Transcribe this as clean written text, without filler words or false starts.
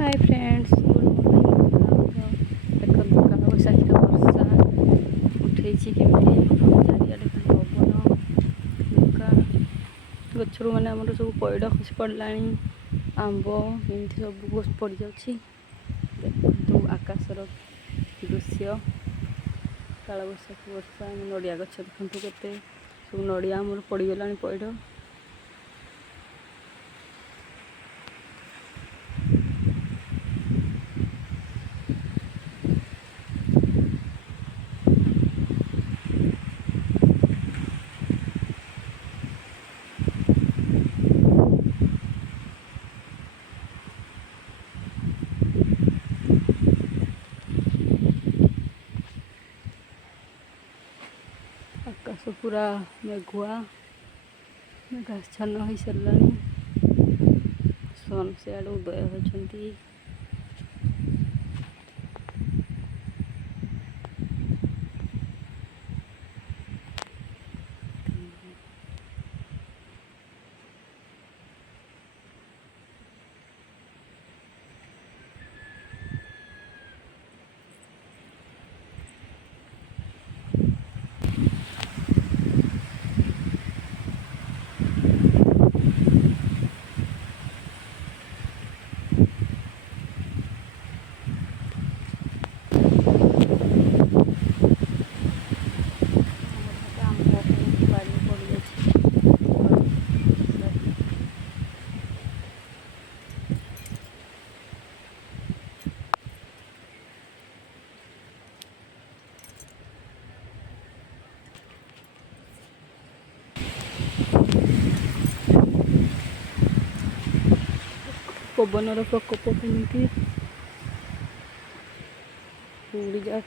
Hi friends good morning देखो काल बैशाखी वर्षा उठे चारिड़े पवन दुका गचर मैंने आम सब पैड़ खसी पड़ा आंब एमती सब पड़ जा देखो आकाशर दृश्य काल बैशाखी वर्षा नड़िया गछ देखु के सब नड़िया आमर पड़गला पैड़ आकाश पूरा मेघुआ मेघाच्छन्न हो सारा सन से आड़ उदय होती पवनर प्रकोप केमती उड़ी जा।